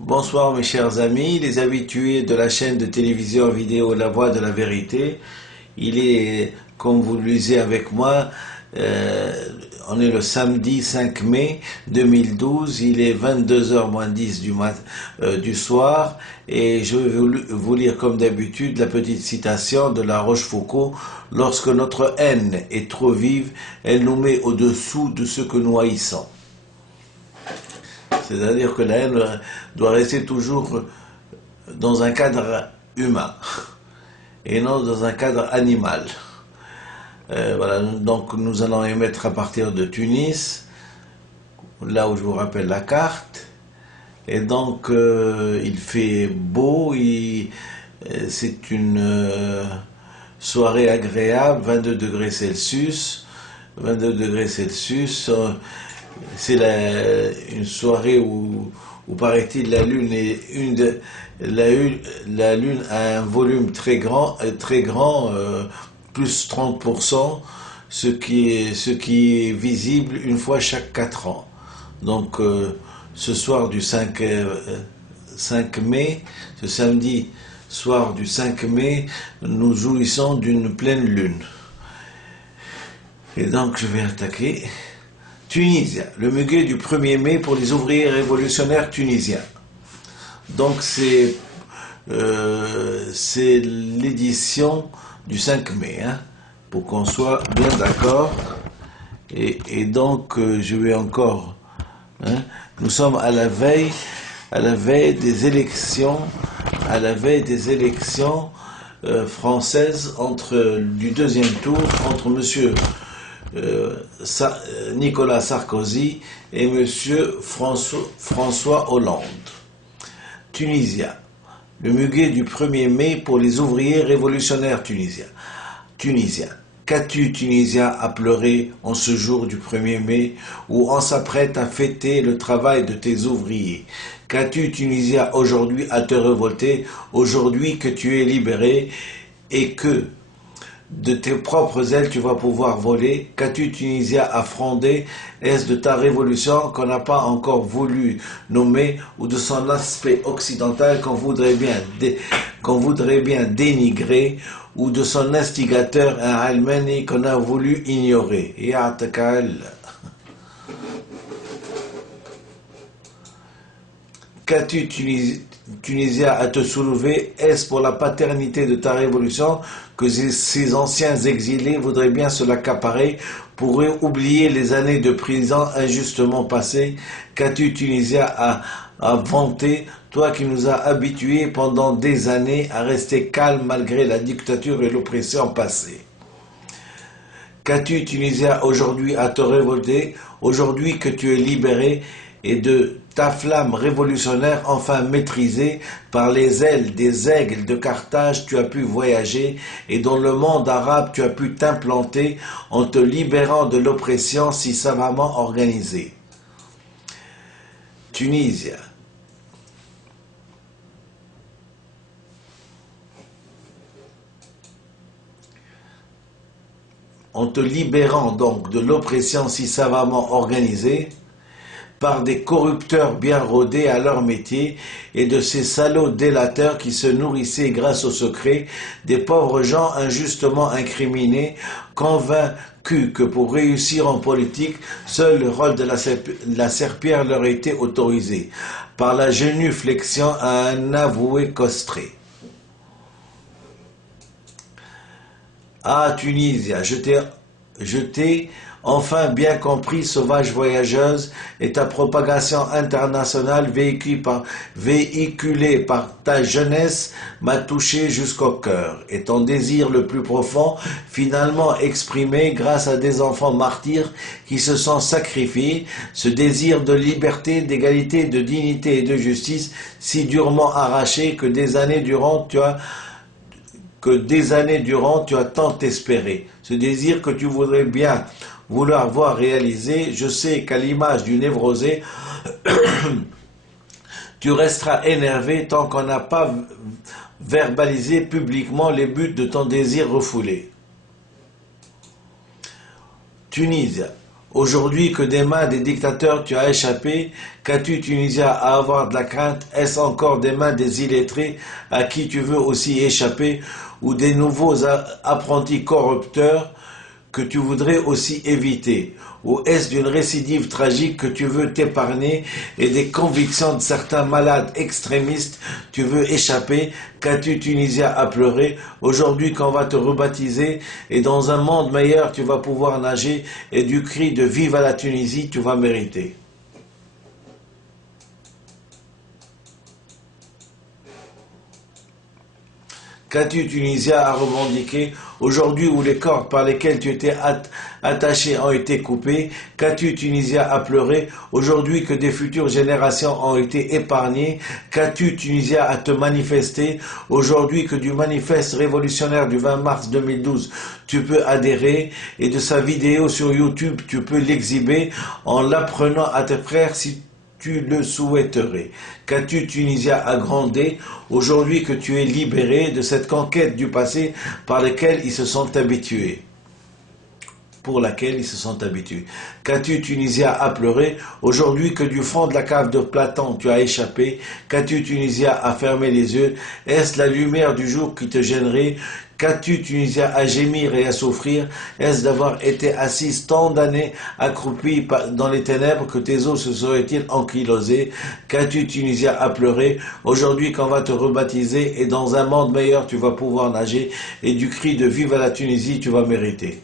Bonsoir mes chers amis, les habitués de la chaîne de télévision vidéo La Voix de la Vérité. Il est, comme vous le lisez avec moi, on est le samedi 5 mai 2012, il est 22h moins 10 du soir et je vais vous lire comme d'habitude la petite citation de La Rochefoucauld. Lorsque notre haine est trop vive, elle nous met au-dessous de ce que nous haïssons. C'est-à-dire que la haine doit rester toujours dans un cadre humain et non dans un cadre animal. Voilà, donc nous allons émettre à partir de Tunis, là où je vous rappelle la carte. Et donc il fait beau, c'est une soirée agréable, 22 degrés Celsius. 22 degrés Celsius. C'est une soirée où paraît-il, la Lune la Lune a un volume très grand, plus 30%, ce qui est visible une fois chaque 4 ans. Donc, ce soir du 5 mai, ce samedi soir du 5 mai, nous jouissons d'une pleine lune. Et donc, je vais attaquer. Tunisie, le muguet du 1er mai pour les ouvriers révolutionnaires tunisiens. Donc c'est l'édition du 5 mai, hein, pour qu'on soit bien d'accord. Et donc je vais encore, hein, nous sommes à la veille des élections, françaises du deuxième tour entre monsieur Nicolas Sarkozy et M. François Hollande. Tunisia, le muguet du 1er mai pour les ouvriers révolutionnaires tunisiens. Qu'as-tu, Tunisien, à pleurer en ce jour du 1er mai où on s'apprête à fêter le travail de tes ouvriers? Qu'as-tu, Tunisien, aujourd'hui à te révolter, aujourd'hui que tu es libéré et que de tes propres ailes tu vas pouvoir voler? Qu'as-tu, Tunisien, à fronder? Est-ce de ta révolution qu'on n'a pas encore voulu nommer, ou de son aspect occidental qu'on voudrait bien dénigrer, ou de son instigateur, un Almani qu'on a voulu ignorer? Qu'as-tu, Tunisien, à te soulever? Est-ce pour la paternité de ta révolution que ces anciens exilés voudraient bien se l'accaparer, pourraient oublier les années de prison injustement passées? Qu'as-tu, Tunisien, à vanter, toi qui nous as habitués pendant des années à rester calme malgré la dictature et l'oppression passée? Qu'as-tu, Tunisien, aujourd'hui à te révolter, aujourd'hui que tu es libéré et de ta flamme révolutionnaire enfin maîtrisée par les ailes des aigles de Carthage, tu as pu voyager et dans le monde arabe tu as pu t'implanter en te libérant de l'oppression si savamment organisée. Tunisie. En te libérant donc de l'oppression si savamment organisée, par des corrupteurs bien rodés à leur métier et de ces salauds délateurs qui se nourrissaient grâce au secret des pauvres gens injustement incriminés, convaincus que pour réussir en politique, seul le rôle de la serpillière leur était autorisé, par la génuflexion à un avoué costré. Ah, Tunisia, je t'ai enfin bien compris, sauvage voyageuse, et ta propagation internationale véhiculée par ta jeunesse m'a touché jusqu'au cœur, et ton désir le plus profond, finalement exprimé grâce à des enfants martyrs qui se sont sacrifiés, ce désir de liberté, d'égalité, de dignité et de justice, si durement arraché que des années durant tu as tant espéré, ce désir que tu voudrais bien vouloir voir réalisé. Je sais qu'à l'image du névrosé, tu resteras énervé tant qu'on n'a pas verbalisé publiquement les buts de ton désir refoulé. Tunisie, Aujourd'hui que des mains des dictateurs tu as échappé, qu'as-tu Tunisia à avoir de la crainte? Est-ce encore des mains des illettrés à qui tu veux aussi échapper, ou des nouveaux apprentis corrupteurs que tu voudrais aussi éviter? Ou est-ce d'une récidive tragique que tu veux t'épargner et des convictions de certains malades extrémistes tu veux échapper? Qu'as-tu Tunisia à pleurer? Aujourd'hui qu'on va te rebaptiser et dans un monde meilleur tu vas pouvoir nager et du cri de vive à la Tunisie tu vas mériter. Qu'as-tu Tunisia à revendiquer aujourd'hui où les cordes par lesquelles tu étais attaché ont été coupées? Qu'as-tu Tunisia à pleurer aujourd'hui que des futures générations ont été épargnées? Qu'as-tu Tunisia à te manifester aujourd'hui que du manifeste révolutionnaire du 20 mars 2012 tu peux adhérer et de sa vidéo sur YouTube tu peux l'exhiber en l'apprenant à tes frères si tu le souhaiterais? Qu'as-tu Tunisia à gronder aujourd'hui que tu es libéré de cette conquête du passé par laquelle ils se sont habitués? Pour laquelle ils se sont habitués. Qu'as-tu Tunisia à pleurer aujourd'hui que du fond de la cave de Platon tu as échappé? Qu'as-tu Tunisia à fermer les yeux? Est-ce la lumière du jour qui te gênerait? Qu'as-tu Tunisia à gémir et à souffrir? Est-ce d'avoir été assise tant d'années accroupie dans les ténèbres que tes os se seraient-ils ankylosés? Qu'as-tu Tunisia à pleurer aujourd'hui qu'on va te rebaptiser et dans un monde meilleur tu vas pouvoir nager et du cri de vive à la Tunisie tu vas mériter?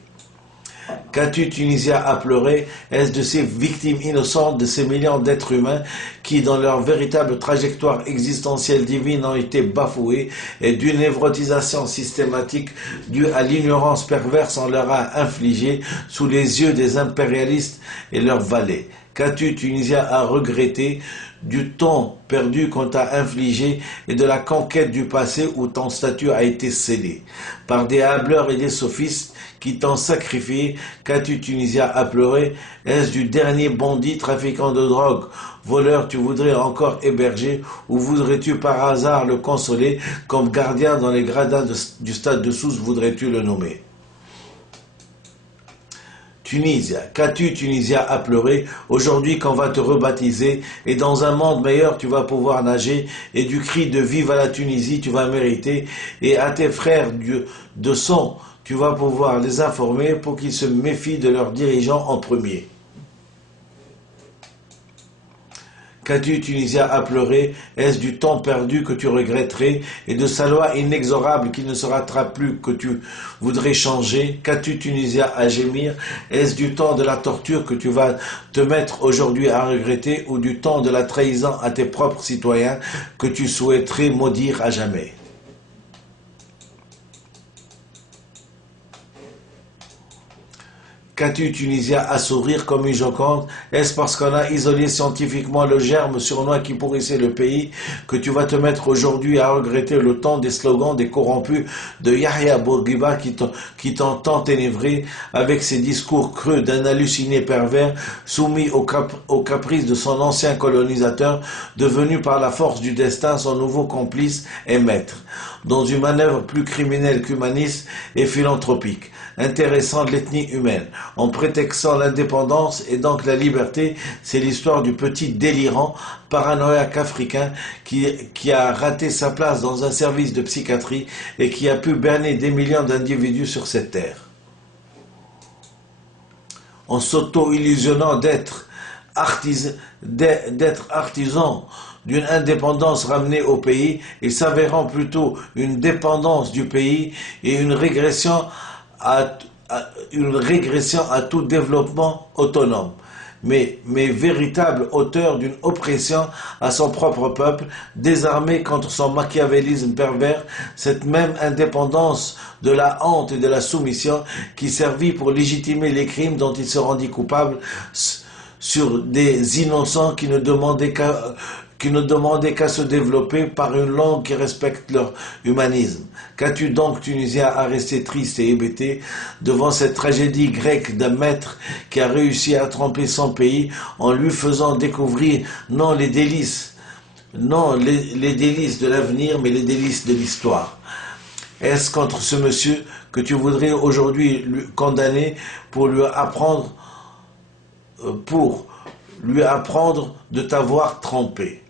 Qu'as-tu Tunisia à pleurer? Est-ce de ces victimes innocentes, de ces millions d'êtres humains qui, dans leur véritable trajectoire existentielle divine, ont été bafoués et d'une névrotisation systématique due à l'ignorance perverse on leur a infligée sous les yeux des impérialistes et leurs valets? Qu'as-tu Tunisia à regretter du temps perdu qu'on t'a infligé et de la conquête du passé où ton statut a été scellé par des hableurs et des sophistes qui t'ont sacrifié? Qu'as-tu Tunisia à pleurer? Est-ce du dernier bandit, trafiquant de drogue, voleur tu voudrais encore héberger, ou voudrais-tu par hasard le consoler comme gardien dans les gradins du stade de Sousse, voudrais-tu le nommer? Tunisia, qu'as-tu Tunisia à pleurer aujourd'hui qu'on va te rebaptiser et dans un monde meilleur tu vas pouvoir nager et du cri de vive à la Tunisie tu vas mériter et à tes frères de sang tu vas pouvoir les informer pour qu'ils se méfient de leurs dirigeants en premier. Qu'as-tu Tunisia à pleurer? Est-ce du temps perdu que tu regretterais et de sa loi inexorable qui ne se rattrape plus que tu voudrais changer? Qu'as-tu Tunisia à gémir? Est-ce du temps de la torture que tu vas te mettre aujourd'hui à regretter ou du temps de la trahison à tes propres citoyens que tu souhaiterais maudire à jamais? Qu'as-tu Tunisia à sourire comme une Joconde? Est-ce parce qu'on a isolé scientifiquement le germe sournois qui pourrissait le pays que tu vas te mettre aujourd'hui à regretter le temps des slogans des corrompus de Yahya Bourguiba qui t'ont tant énévré avec ses discours creux d'un halluciné pervers soumis aux caprices de son ancien colonisateur devenu par la force du destin son nouveau complice et maître dans une manœuvre plus criminelle qu'humaniste et philanthropique, intéressant de l'ethnie humaine, en prétextant l'indépendance et donc la liberté? C'est l'histoire du petit délirant paranoïaque africain qui a raté sa place dans un service de psychiatrie et qui a pu berner des millions d'individus sur cette terre. En s'auto-illusionnant d'être artisan d'une indépendance ramenée au pays et s'avérant plutôt une dépendance du pays et une régression à tout développement autonome, mais véritable auteur d'une oppression à son propre peuple, désarmé contre son machiavélisme pervers, cette même indépendance de la honte et de la soumission qui servit pour légitimer les crimes dont il se rendit coupable sur des innocents qui ne demandaient qu'à se développer par une langue qui respecte leur humanisme. Qu'as-tu donc Tunisien à rester triste et hébété devant cette tragédie grecque d'un maître qui a réussi à tromper son pays en lui faisant découvrir non les délices de l'avenir, mais les délices de l'histoire? Est-ce contre ce monsieur que tu voudrais aujourd'hui lui condamner pour lui apprendre pour lui apprendre de t'avoir trompé.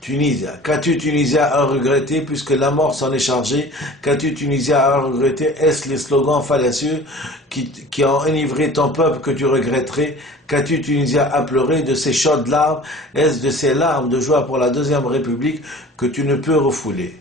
Tunisia. Qu'as-tu Tunisia à regretter puisque la mort s'en est chargée? Qu'as-tu Tunisia à regretter? Est-ce les slogans fallacieux qui ont enivré ton peuple que tu regretterais? Qu'as-tu Tunisia à pleurer de ces chaudes larmes? Est-ce de ces larmes de joie pour la Deuxième République que tu ne peux refouler?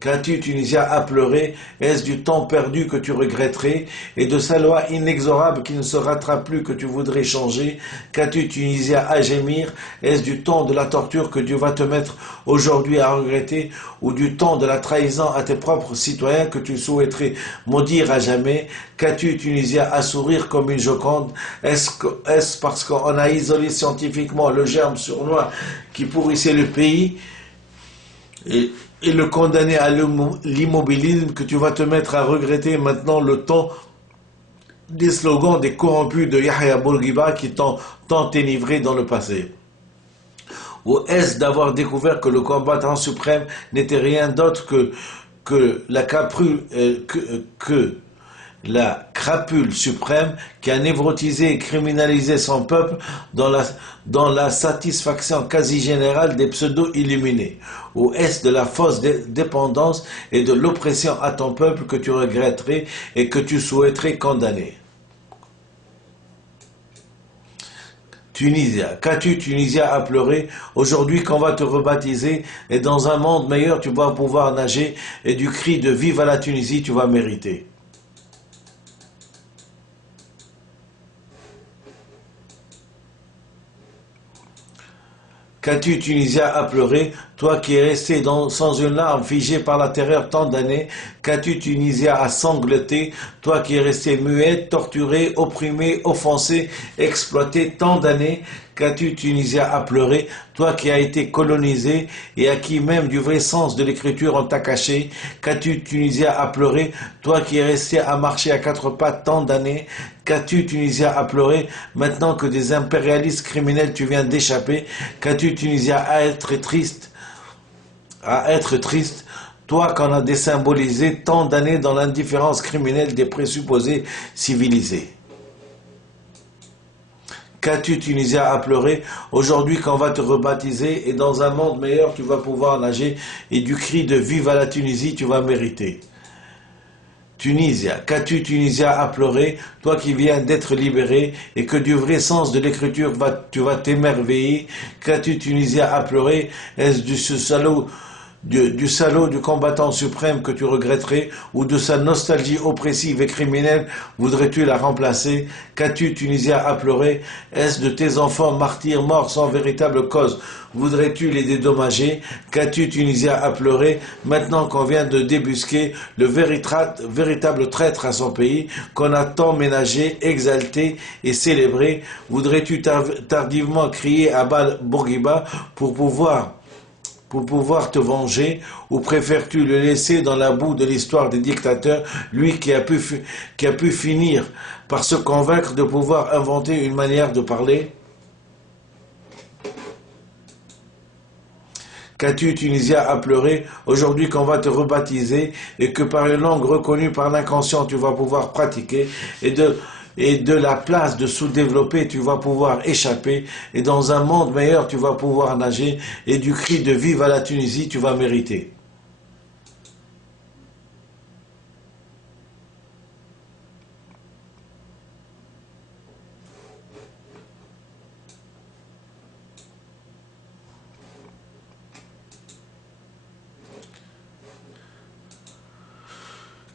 Qu'as-tu Tunisia à pleurer? Est-ce du temps perdu que tu regretterais et de sa loi inexorable qui ne se rattrape plus que tu voudrais changer? Qu'as-tu Tunisia à gémir? Est-ce du temps de la torture que Dieu va te mettre aujourd'hui à regretter ou du temps de la trahison à tes propres citoyens que tu souhaiterais maudire à jamais? Qu'as-tu Tunisia à sourire comme une Joconde? Est-ce parce qu'on a isolé scientifiquement le germe sournois qui pourrissait le pays et le condamner à l'immobilisme que tu vas te mettre à regretter maintenant le temps des slogans des corrompus de Yahya Bourguiba qui t'ont tant enivré dans le passé? Ou est-ce d'avoir découvert que le combattant suprême n'était rien d'autre que la crapule suprême qui a névrotisé et criminalisé son peuple dans la satisfaction quasi générale des pseudo-illuminés? Ou est-ce de la fausse dépendance et de l'oppression à ton peuple que tu regretterais et que tu souhaiterais condamner? Tunisia. Qu'as-tu Tunisia à pleurer aujourd'hui qu'on va te rebaptiser et dans un monde meilleur tu vas pouvoir nager et du cri de vive à la Tunisie tu vas mériter? Qu'as-tu Tunisia à pleurer, toi qui es resté sans une larme figée par la terreur tant d'années? Qu'as-tu Tunisia à sangloter, toi qui es resté muet, torturé, opprimé, offensé, exploité tant d'années? Qu'as-tu Tunisia à pleurer, toi qui as été colonisé et à qui même du vrai sens de l'écriture on t'a caché? Qu'as-tu Tunisia à pleurer, toi qui es resté à marcher à quatre pattes tant d'années? Qu'as-tu Tunisia à pleurer, maintenant que des impérialistes criminels tu viens d'échapper? Qu'as-tu Tunisia à être triste, toi qu'on a désymbolisé tant d'années dans l'indifférence criminelle des présupposés civilisés? Qu'as-tu Tunisia à pleurer aujourd'hui qu'on va te rebaptiser et dans un monde meilleur tu vas pouvoir nager et du cri de vive à la Tunisie tu vas mériter? Tunisia, qu'as-tu Tunisia à pleurer, toi qui viens d'être libéré et que du vrai sens de l'écriture tu vas t'émerveiller? Qu'as-tu Tunisia à pleurer? Est-ce du salaud du combattant suprême que tu regretterais ou de sa nostalgie oppressive et criminelle voudrais-tu la remplacer? Qu'as-tu Tunisia à pleurer? Est-ce de tes enfants martyrs morts sans véritable cause voudrais-tu les dédommager? Qu'as-tu Tunisia à pleurer maintenant qu'on vient de débusquer le véritable traître à son pays qu'on a tant ménagé, exalté et célébré? Voudrais-tu tardivement crier à Bourguiba pour pouvoir te venger, ou préfères-tu le laisser dans la boue de l'histoire des dictateurs, lui qui a pu finir par se convaincre de pouvoir inventer une manière de parler? Qu'as-tu Tunisia à pleurer aujourd'hui qu'on va te rebaptiser et que par une langue reconnue par l'inconscient tu vas pouvoir pratiquer et de la place de sous-développé, tu vas pouvoir échapper, et dans un monde meilleur, tu vas pouvoir nager, et du cri de vive à la Tunisie, tu vas mériter.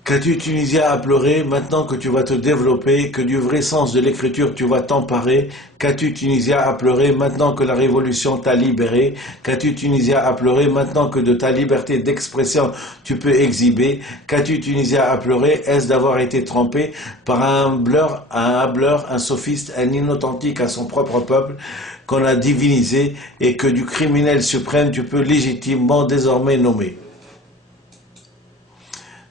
Qu'as-tu Tunisia à pleurer maintenant que tu vas te développer, que du vrai sens de l'écriture tu vas t'emparer? Qu'as-tu Tunisia à pleurer maintenant que la révolution t'a libéré? Qu'as-tu Tunisia à pleurer maintenant que de ta liberté d'expression tu peux exhiber? Qu'as-tu Tunisia à pleurer? Est-ce d'avoir été trompé par un hableur, un sophiste, un inauthentique à son propre peuple qu'on a divinisé et que du criminel suprême tu peux légitimement désormais nommer?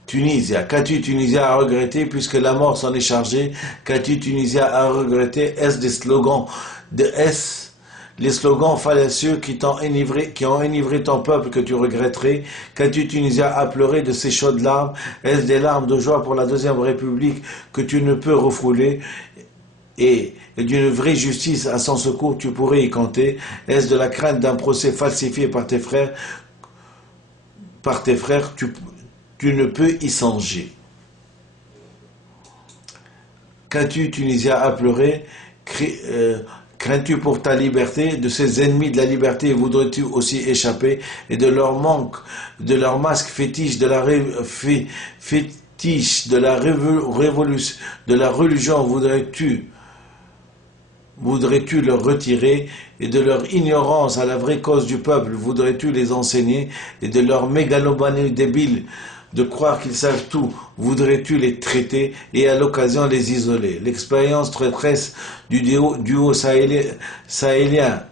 Tunisia, qu'as-tu Tunisia à regretter puisque la mort s'en est chargée? Qu'as-tu Tunisia à regretter? Est-ce des slogans de S les slogans fallacieux qui ont enivré ton peuple que tu regretterais? Qu'as-tu Tunisia à pleurer de ces chaudes larmes? Est-ce des larmes de joie pour la Deuxième République que tu ne peux refouler? Et d'une vraie justice à son secours tu pourrais y compter? Est-ce de la crainte d'un procès falsifié par tes frères? Tu ne peux y songer. Qu'as-tu Tunisia à pleurer? Crains-tu pour ta liberté? De ces ennemis de la liberté voudrais-tu aussi échapper? Et de leur manque, de leur masque fétiche, de la révolution, de la religion voudrais-tu leur retirer? Et de leur ignorance à la vraie cause du peuple voudrais-tu les enseigner? Et de leur mégalomanie débile de croire qu'ils savent tout, voudrais-tu les traiter et à l'occasion les isoler? L'expérience traîtresse du duo sahélien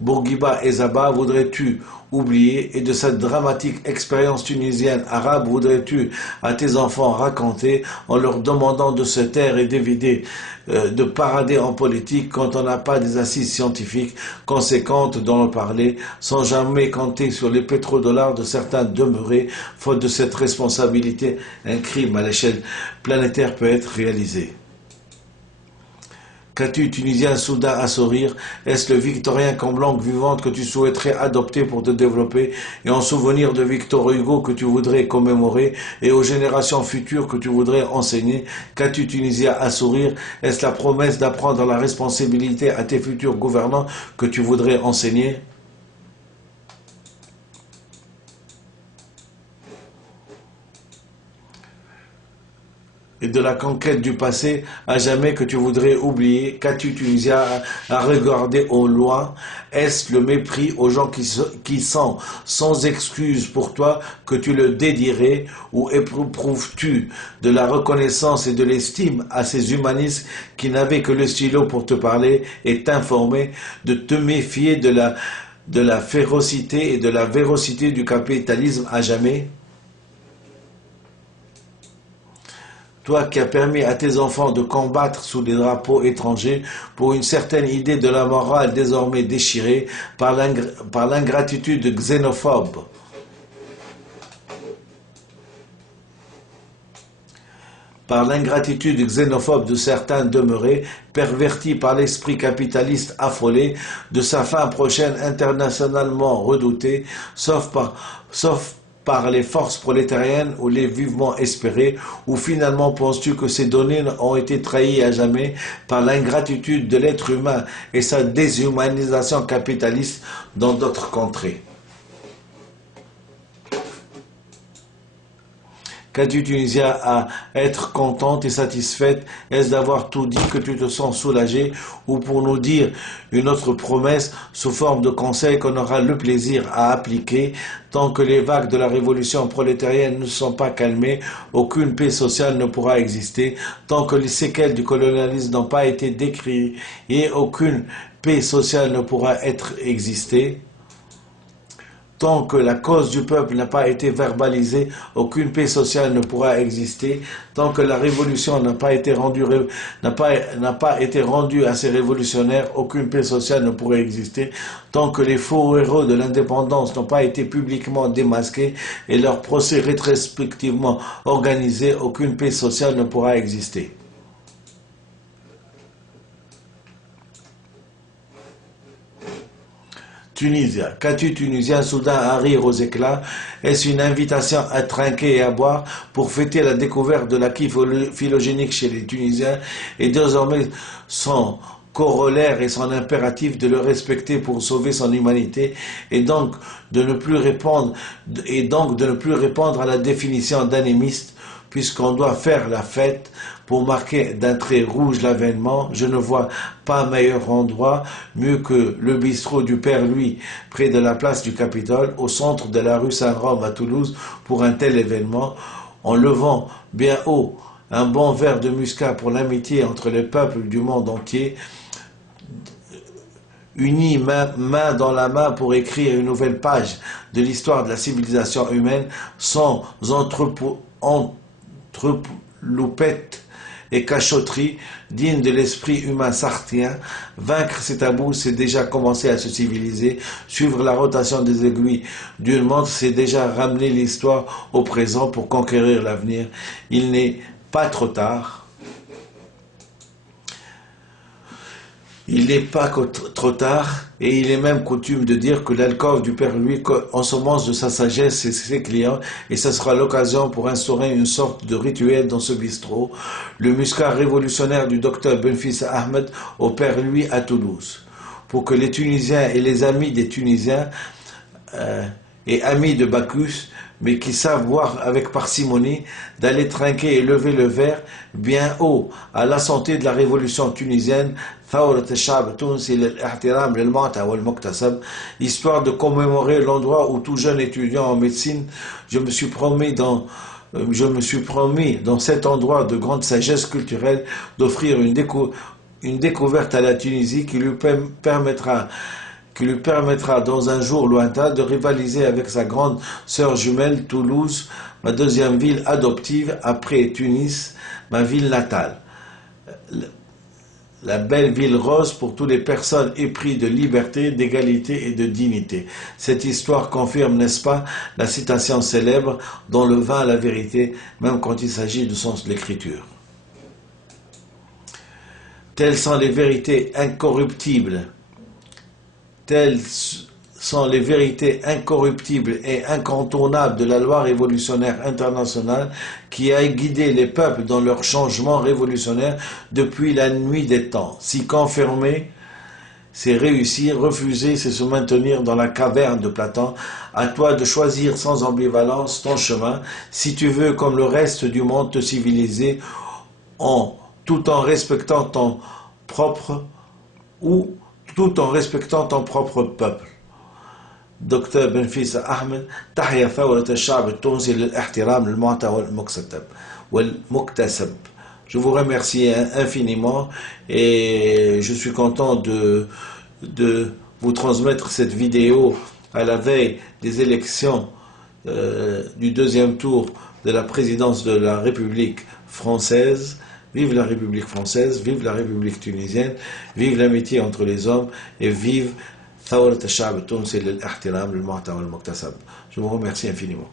Bourguiba et Zaba voudrais-tu oublier? Et de cette dramatique expérience tunisienne arabe voudrais-tu à tes enfants raconter en leur demandant de se taire et d'éviter de parader en politique quand on n'a pas des assises scientifiques conséquentes dont on parlait, sans jamais compter sur les pétrodollars de certains demeurés? Faute de cette responsabilité, un crime à l'échelle planétaire peut être réalisé. Qu'as-tu Tunisien soudain à sourire? Est-ce le Victorien comme langue vivante que tu souhaiterais adopter pour te développer et en souvenir de Victor Hugo que tu voudrais commémorer et aux générations futures que tu voudrais enseigner? Qu'as-tu Tunisien à sourire? Est-ce la promesse d'apprendre la responsabilité à tes futurs gouvernants que tu voudrais enseigner? Et de la conquête du passé à jamais que tu voudrais oublier? Qu'as-tu Tunisien à regarder au loin? Est-ce le mépris aux gens qui sont sans excuse pour toi que tu le dédierais? Ou éprouves-tu de la reconnaissance et de l'estime à ces humanistes qui n'avaient que le stylo pour te parler et t'informer, de te méfier de la férocité et de la véracité du capitalisme à jamais? Toi qui as permis à tes enfants de combattre sous des drapeaux étrangers pour une certaine idée de la morale désormais déchirée par l'ingratitude xénophobe. Par l'ingratitude xénophobe de certains demeurés, pervertis par l'esprit capitaliste affolé de sa fin prochaine internationalement redoutée, sauf par les forces prolétariennes ou les vivement espérés, ou finalement penses-tu que ces données ont été trahies à jamais par l'ingratitude de l'être humain et sa déshumanisation capitaliste dans d'autres contrées? Qu'as-tu Tunisia à être contente et satisfaite? Est-ce d'avoir tout dit que tu te sens soulagé, ou pour nous dire une autre promesse sous forme de conseil qu'on aura le plaisir à appliquer? Tant que les vagues de la révolution prolétarienne ne sont pas calmées, aucune paix sociale ne pourra exister. Tant que les séquelles du colonialisme n'ont pas été décriées, aucune paix sociale ne pourra exister. Tant que la cause du peuple n'a pas été verbalisée, aucune paix sociale ne pourra exister. Tant que la révolution n'a pas été rendue à ces révolutionnaires, aucune paix sociale ne pourra exister. Tant que les faux héros de l'indépendance n'ont pas été publiquement démasqués et leurs procès rétrospectivement organisés, aucune paix sociale ne pourra exister. Tunisia. Qu'as-tu Tunisien soudain à rire aux éclats? Est-ce une invitation à trinquer et à boire pour fêter la découverte de l'acquis phylogénique chez les Tunisiens et désormais son corollaire et son impératif de le respecter pour sauver son humanité et donc de ne plus répondre à la définition d'anémiste, puisqu'on doit faire la fête pour marquer d'un trait rouge l'avènement? Je ne vois pas meilleur endroit, mieux que le bistrot du Père Louis, près de la place du Capitole, au centre de la rue Saint-Rome à Toulouse, pour un tel événement, en levant bien haut un bon verre de muscat pour l'amitié entre les peuples du monde entier, unis main dans la main pour écrire une nouvelle page de l'histoire de la civilisation humaine, sans entreloupettes et cachotteries dignes de l'esprit humain sartien. Vaincre ces tabous, c'est déjà commencer à se civiliser. Suivre la rotation des aiguilles d'une montre, c'est déjà ramener l'histoire au présent pour conquérir l'avenir. Il n'est pas trop tard. Il n'est pas trop tard, et il est même coutume de dire que l'alcôve du Père Louis ensemence de sa sagesse et ses clients, et ce sera l'occasion pour instaurer une sorte de rituel dans ce bistrot, le muscat révolutionnaire du docteur Benfis Ahmed au Père Louis à Toulouse, pour que les Tunisiens et les amis des Tunisiens et amis de Bacchus, mais qui savent boire avec parcimonie, d'aller trinquer et lever le verre bien haut à la santé de la révolution tunisienne, histoire de commémorer l'endroit où tout jeune étudiant en médecine, je me suis promis dans cet endroit de grande sagesse culturelle d'offrir une découverte à la Tunisie qui lui permettra dans un jour lointain de rivaliser avec sa grande sœur jumelle Toulouse, ma deuxième ville adoptive après Tunis, ma ville natale. La belle ville rose pour toutes les personnes épris de liberté, d'égalité et de dignité. Cette histoire confirme, n'est-ce pas, la citation célèbre « Dans le vin la vérité », même quand il s'agit du sens de l'écriture. Telles sont les vérités incorruptibles. Telles sont les vérités incorruptibles et incontournables de la loi révolutionnaire internationale qui a guidé les peuples dans leur changement révolutionnaire depuis la nuit des temps. S'y confirmer, c'est réussir, refuser, c'est se maintenir dans la caverne de Platon. À toi de choisir sans ambivalence ton chemin, si tu veux, comme le reste du monde, te civiliser tout en respectant ton propre peuple. دكتور بنفيس أحمد. تحيا ثورة الشعب التونسي للاحترام للمعطى والمكتسب. Je vous remercie infiniment et je suis content de vous transmettre cette vidéo à la veille des élections du deuxième tour de la présidence de la République française. Vive la République française, vive la République tunisienne, vive l'amitié entre les hommes et vive ثورة الشعب التونسي للاحترام للمعطى والمكتسب. Je vous remercie infiniment.